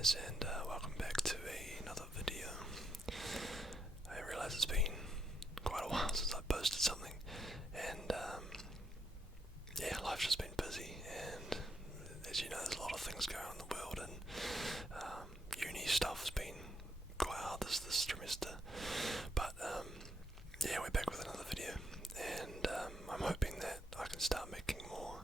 guys, and welcome back to another video. I realize it's been quite a while since I posted something, and yeah, life's just been busy, and as you know, there's a lot of things going on in the world, and uni stuff has been quite hard this trimester, but yeah, we're back with another video, and I'm hoping that I can start making more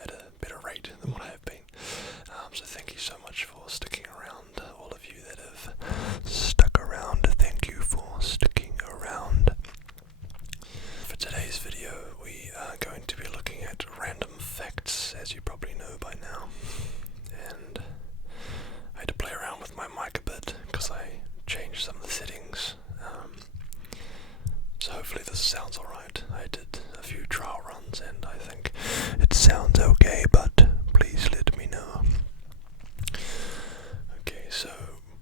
at a better rate than what I have been. So thank you so much for sticking around, all of you that have stuck around. Thank you for sticking around. For today's video, we are going to be looking at random facts, as you probably know by now. And I had to play around with my mic a bit because I changed some of the settings. So hopefully this sounds alright. I did a few trial runs and I think it sounds okay, but please let me know. Okay, so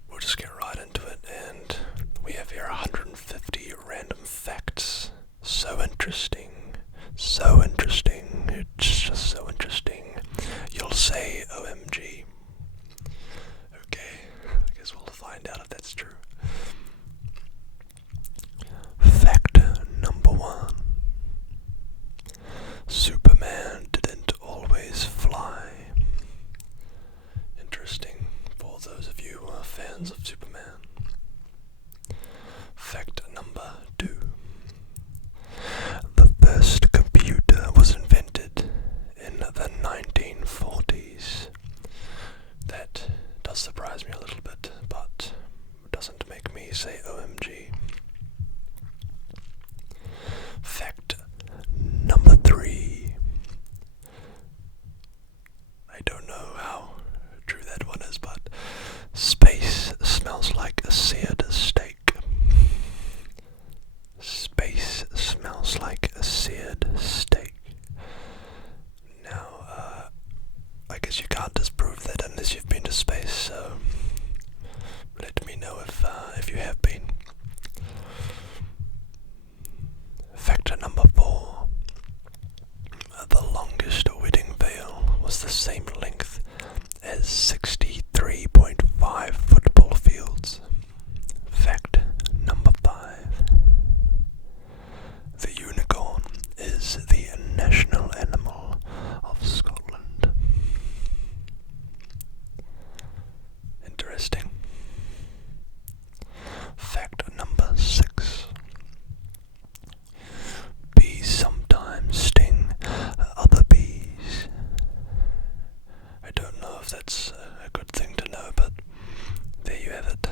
we'll just get right into it, and we have here 150 random facts. So interesting, it's just so interesting. You'll say OMG. Okay, I guess we'll find out if that's true. Fact number 1. Superman didn't always fly. Interesting for those of you who are fans of Superman. Fact number 2. The first computer was invented in the 1940s. That does surprise me a little bit, but doesn't make me say OMG. Fact number 3. I don't know how true that one is, but space smells like a seared steak. Space smells like a seared steak. Now, I guess you can't disprove that unless you've been to space, so let me know if you have been. Factor number 4. The longest wedding veil was the same length as 63.5 football fields. Fact number 5. The unicorn is the national animal of Scotland. Interesting. Fact number 6. Bees sometimes sting other bees. I don't know if that's a good thing to know, but there you have it.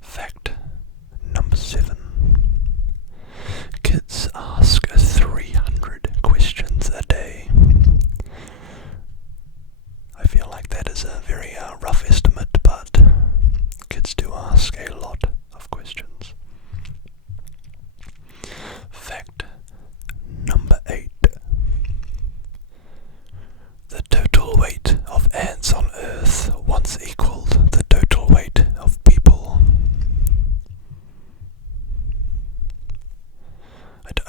Fact number 7. Kids ask 300 questions a day. I feel like that is a very rough estimate, but kids do ask a lot of questions. Fact number 8. The total weight of ants on Earth once equaled the total weight of people.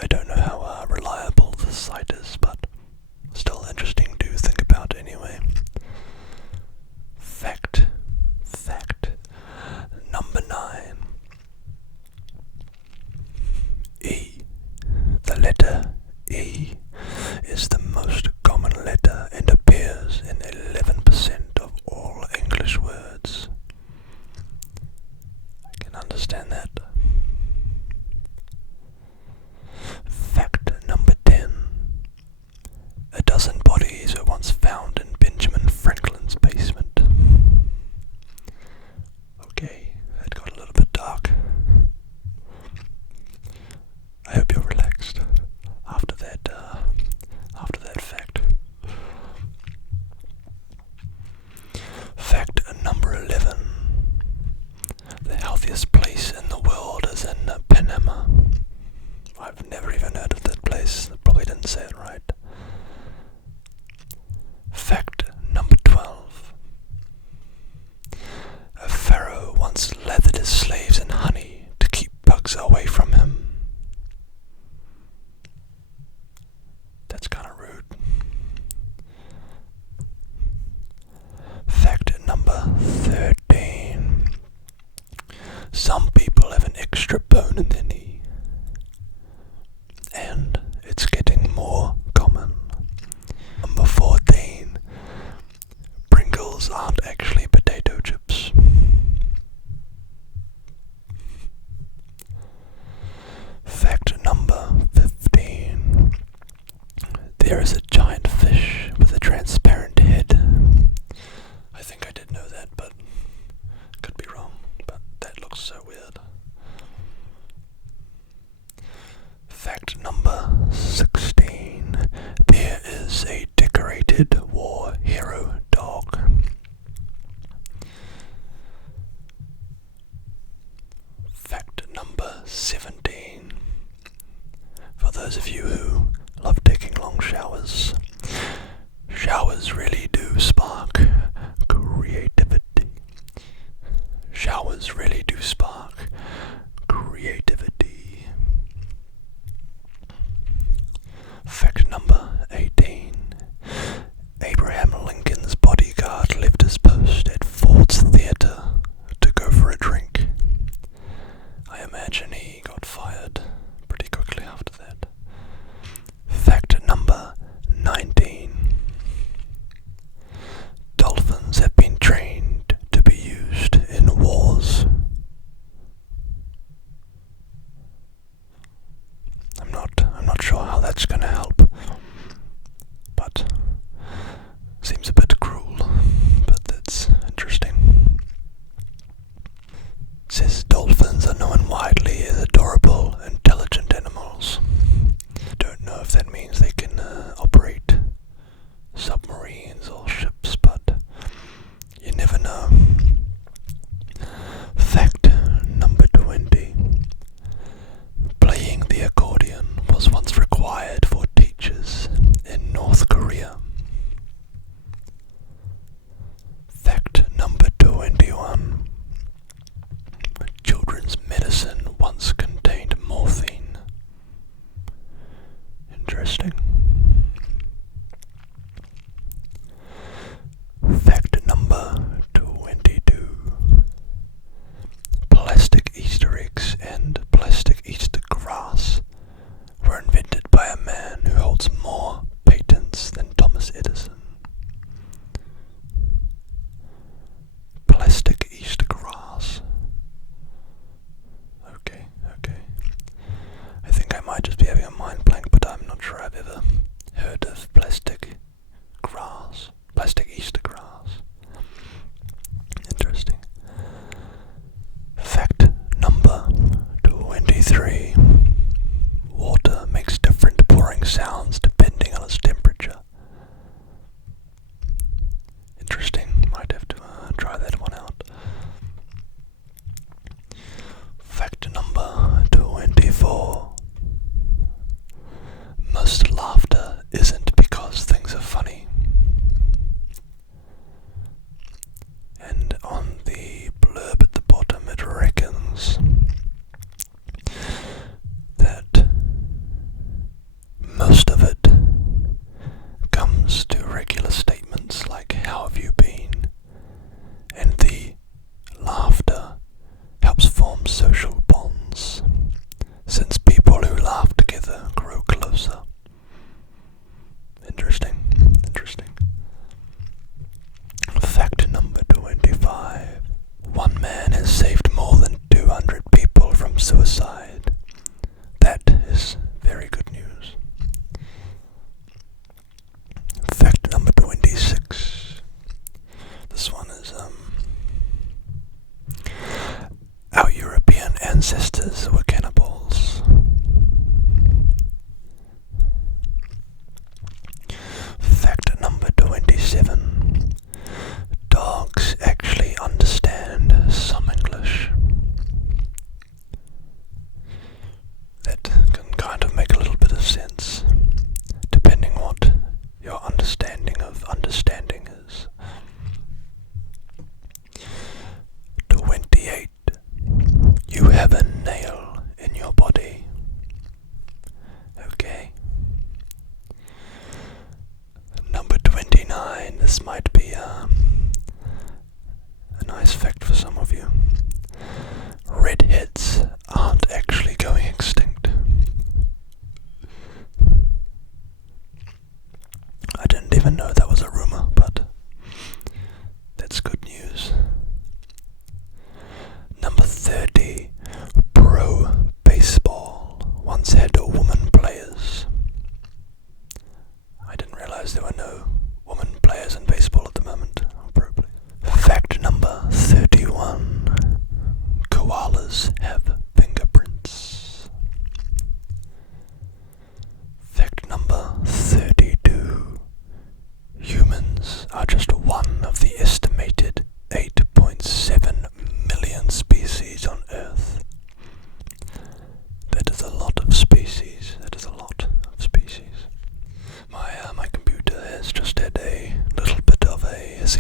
I don't know how reliable this site is, but still interesting to think about anyway. Fact number 9. E. The letter E is the most common letter and appears in 11% of all English words. I can understand that. Fact number 10. A dozen bodies were once found in Benjamin Franklin's basement. Okay, it got a little bit dark. I hope you're relaxed after that fact. Fact number 11. The healthiest place in the world is in Panama. I've never even heard of that place. I probably didn't say it right. Fact number 12. A pharaoh once lathered his slaves in honey to keep bugs away from him. That's kind of rude. Skittles aren't actually potato chips. Fact number 15. There is a giant fish with a transparent head. I think I did know that, but could be wrong, but that looks so weird. Fact number 16. There is a decorated war hero dog.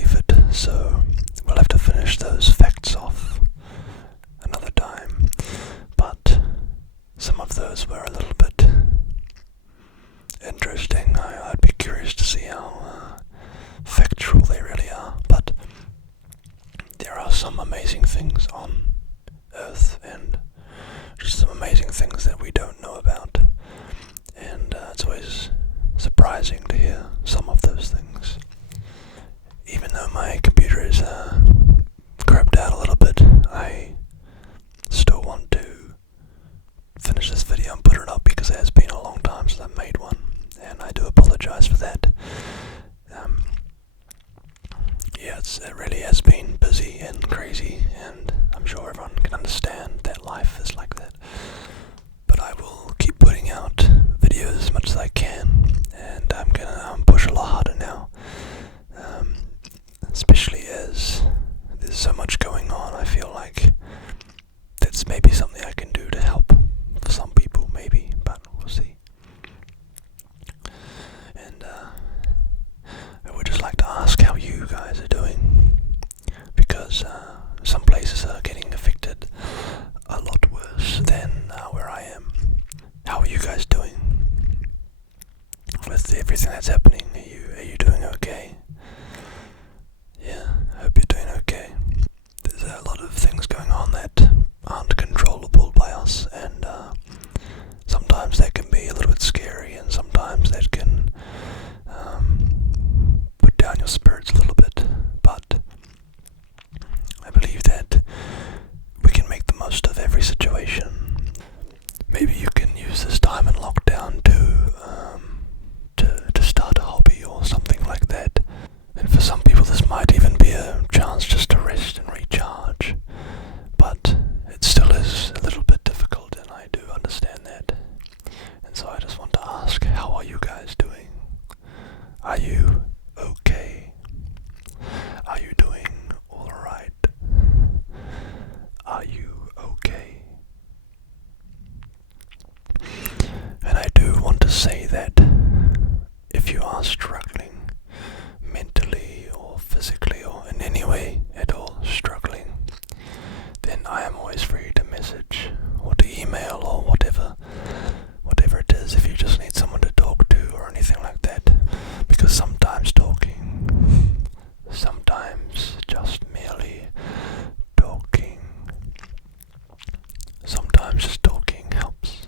leave it, so we'll have to finish those facts off another time. But some of those were a little bit interesting. I'd be curious to see how factual they really are, but there are some amazing things on Earth, and just some amazing things that we don't know about, and it's always surprising to hear some of those things. Even though my computer is crapped out a little bit, I still want to finish this video and put it up because it has been a long time since I made one, and I do apologize for that. Yeah, it really has been busy and crazy, and I'm sure everyone can understand that life is like that. But I will keep putting out videos as much as I can, and I'm gonna push a lot harder now, especially as there's so much going on. I feel like that's maybe something I can do to help for some people, maybe, but we'll see. And I would just like to ask how you guys are doing, because some places are getting affected a lot worse than where I am. How are you guys doing with everything that's happening? Are you doing okay? Yeah, I hope you're doing okay. There's a lot of things going on that aren't controllable by us, and sometimes that can be a little bit scary, and sometimes that can put down your spirits a little bit, but I believe that we can make the most of every situation. Maybe you can use this time in lockdown to start a hobby or something like that. And for some people this might even be a chance just to rest and recharge. But it still is a little bit difficult, and I do understand that. And so I just want to ask, how are you guys doing? Are you okay? Are you doing alright? Are you okay? And I do want to say that if you are struggling mentally or physically or in any way at all struggling, then I am always free to message or to email or whatever it is, if you just need someone to talk to or anything like that. Because sometimes just merely talking, sometimes just talking helps.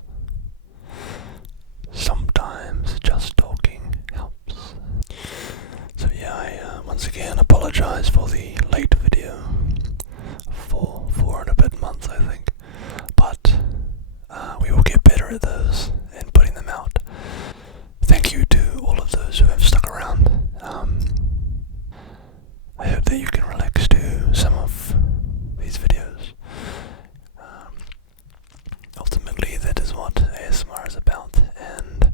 Sometimes just talking helps. So yeah, I once again apologize for the late video, for 4.5 months I think, but we will get better at those and putting them out. Thank you to all of those who have stuck around. I hope that you can relax to some of these videos. Ultimately, that is what ASMR is about, and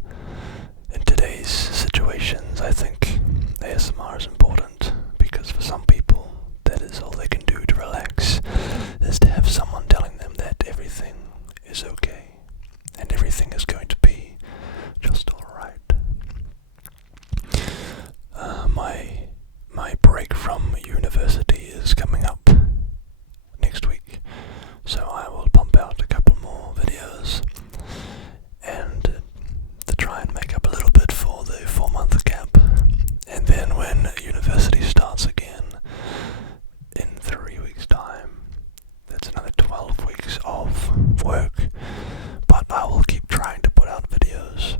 in today's situations, I think ASMR is important, because for some people, that is all they can do to relax, is to have someone telling them that everything is okay, and everything is going to be just alright. My break from university is coming up next week, so I will pump out a couple more videos and to try and make up a little bit for the 4-month gap. And then when university starts again in 3 weeks' time, that's another 12 weeks of work, but I will keep trying to put out videos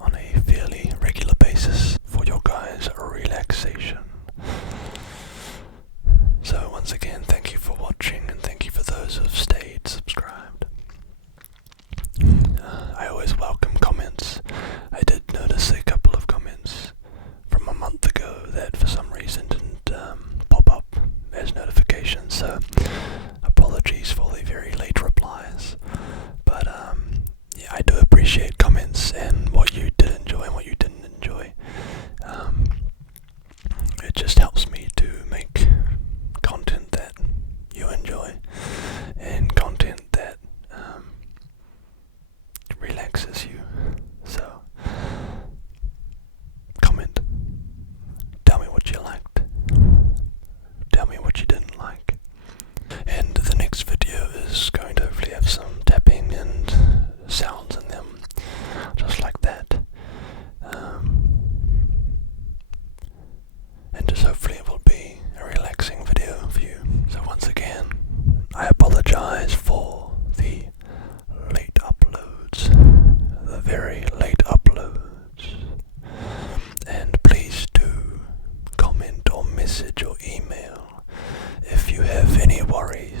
on a fairly regular basis for your guys' relaxation. So once again, thank you for watching, and thank you for those who have stayed subscribed. I always welcome comments. I did notice a couple of comments from a month ago that for some reason didn't pop up as notifications, so apologies for the very late replies. But yeah, I do appreciate comments and what you did enjoy and what you didn't enjoy. It just helps me to make content that you enjoy and content that relaxes you. So comment, tell me what you liked, hopefully it will be a relaxing video for you. So once again, I apologize for the late uploads, the very late uploads, and please do comment or message or email if you have any worries